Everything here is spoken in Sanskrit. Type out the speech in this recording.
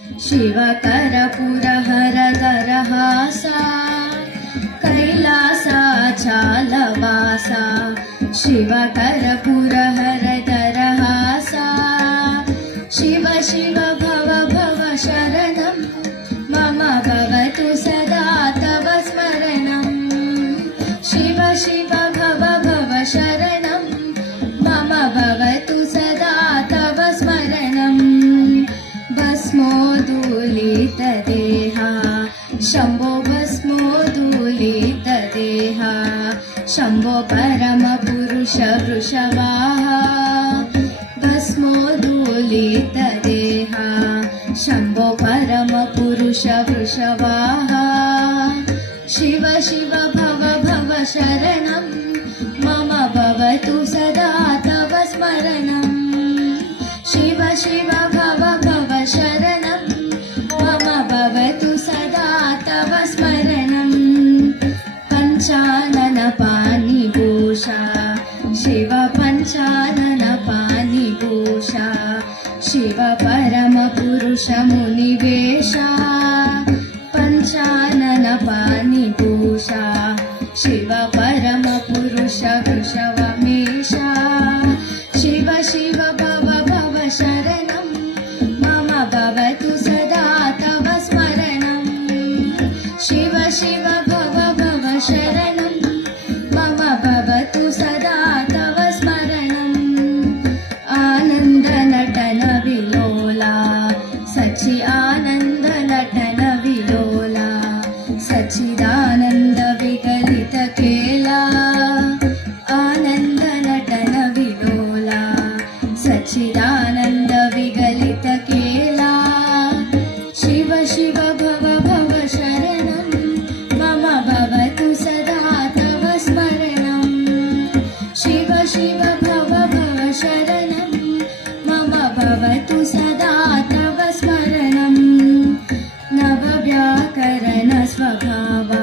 शिवकरपुरहरदरहासा कैलासाचालवासा शिवकरपुरहरदरहासा शिव शिव भव भव शरणं मम भवतु सदा तव स्मरणं शिव शिव भव भव शरणं मम भवतु सदा तव स्मरणं भस्मोदूलितदेहा शम्भो भस्मोदूलितदेहा शम्भो परमपुरुष वृषवाहा भस्मोदूलितदेहा शम्भो परमपुरुष वृषवाहा शिव शिव भव भव शरणं मम भवतु सदा तव स्मरणं शिव शिव भव भव शरणं मम भवतु सदा तव स्मरणं पञ्चाननपाणिभूषा शिव पञ्चाननपाणिभूषा शिव परमपुरुष मुनिवेशा पञ्चाननपाणिभूषा शिव परमपुरुष वृषवमेशा शिव शिव भव भव शरणं मम भवतु सदा तव स्मरणं शिव शिव भव भव शरणं मम भवतु सदा तव स्मरणं आनन्दनटन विलोला सचि आनन्दनटन विलोला सच्चिदानन्द विगलित केला आनन्दनटन विलोला सच्चिदानन्द विगलित केला शिव शिव भव भव शरणं मम भवतु सदा तव स्मरणं शिव शिव भव भव शरणं मम भवतु सदा तव स्मरणं नवव्याकरण स्वभावा